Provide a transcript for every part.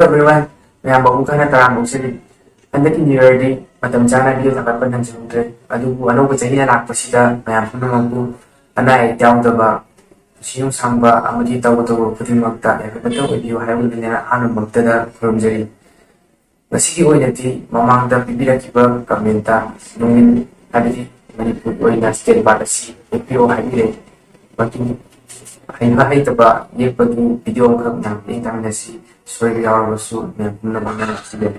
Everyone, mayam bago ka na tarang sili. Handa New Year Day, matam chana video nakatpan ng siyempre. Adubo, ano ba chahi na nakpasida, mayam po naman po, anay, down the ba, siyong samba, amadi tawo tawo, puting magta, ikapato, video, hayo nila, ano magtada, from Jerry. Masigi oy nati, mamangda, bibilakiba, kamenta, nungin, haditi, manipur oy na stil para si, upio hayo, making, hayo taba, ye pagi, video ang kag na, intang na si, sorry our rasul, mayam po naman na sila.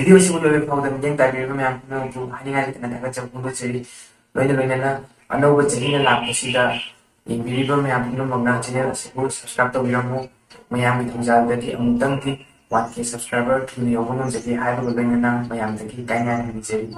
ꯚꯤꯗꯤꯑꯣꯁꯤꯕꯨ ꯂꯣꯏꯕ ꯐꯥꯎꯗ ꯃꯤꯠꯌꯦꯡ ꯇꯥꯕꯤꯔꯤꯕ ꯃꯌꯥꯝ ꯄꯨꯝꯅꯃꯛꯄꯨ ꯍꯥꯏꯅꯤꯡꯉꯥꯏ ꯂꯩꯇꯅ ꯊꯥꯒꯠꯆꯕ ꯐꯣꯡꯗꯣꯛꯆꯔꯤ ꯂꯣꯏꯅꯅ ꯑꯅꯧꯕ ꯆꯍꯤꯅ ꯂꯥꯛꯄꯁꯤꯗ ꯌꯦꯡꯕꯤꯔꯤꯕ ꯃꯌꯥꯝ ꯄꯨꯝꯅꯃꯛꯅ ꯆꯦꯅꯦꯜ ꯑꯁꯤꯕꯨ ꯁꯕꯁꯀ꯭ꯔꯥꯏꯕ ꯇꯧꯕꯤꯔꯝꯃꯨ ꯃꯌꯥꯝꯒꯤ ꯊꯧꯖꯥꯜꯗꯒꯤ ꯑꯃꯨꯛꯇꯪꯗꯤ 1K ꯁꯕꯁꯀ꯭ꯔꯥꯏꯕꯔ ꯊꯨꯅ ꯌꯧꯕ ꯉꯝꯖꯒꯦ ꯍꯥꯏꯕꯒ ꯂꯣꯏꯅꯅ ꯃꯌꯥꯝꯗꯒꯤ ꯀꯥꯏꯅ ꯅꯤꯖꯔꯤ